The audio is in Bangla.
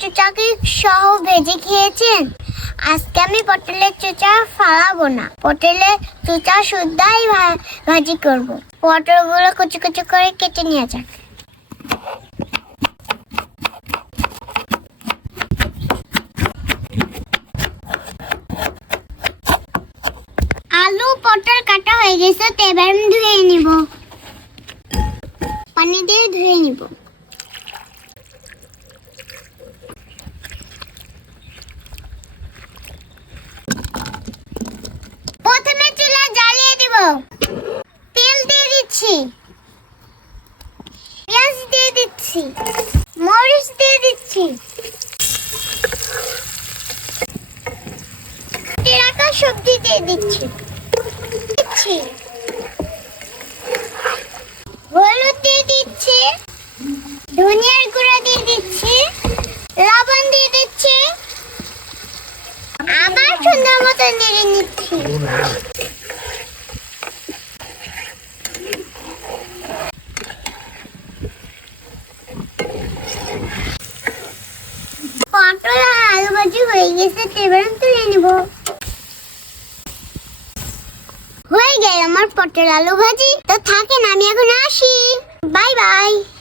চোচাকে সহ ভেজে খেয়েছেন। আজকে আমি পটলের চোচা ফালাবো না। পটলের চোচা ভাজি করব। পটলগুলো কুচি কুচি করে কেটে নিয়ে যাক। আলু, পটল কাটা হয়ে গেছে, তো এবার আমি ধুয়ে নিব। পানি দিয়ে ধুয়ে নিব। দিচ্ছি। পেঁয়াজ দিয়ে দিচ্ছি। মরিচ দিয়ে দিচ্ছি। রাখা সবজি দিয়ে দিচ্ছি। দিচ্ছি। হলুদ দিয়ে দিচ্ছি। ধনিয়ার গুঁড়া দিয়ে দিচ্ছি। লবণ দিয়ে দিচ্ছি। আবার সুন্দর মতো নেড়ে নিচ্ছি পটল আর আলু ভাজি হয়ে গেছে এবার তুলে নিব। হয়ে গেল আমার পটল আলু ভাজি তো থাকেন, আমি এখন আসি। Bye bye.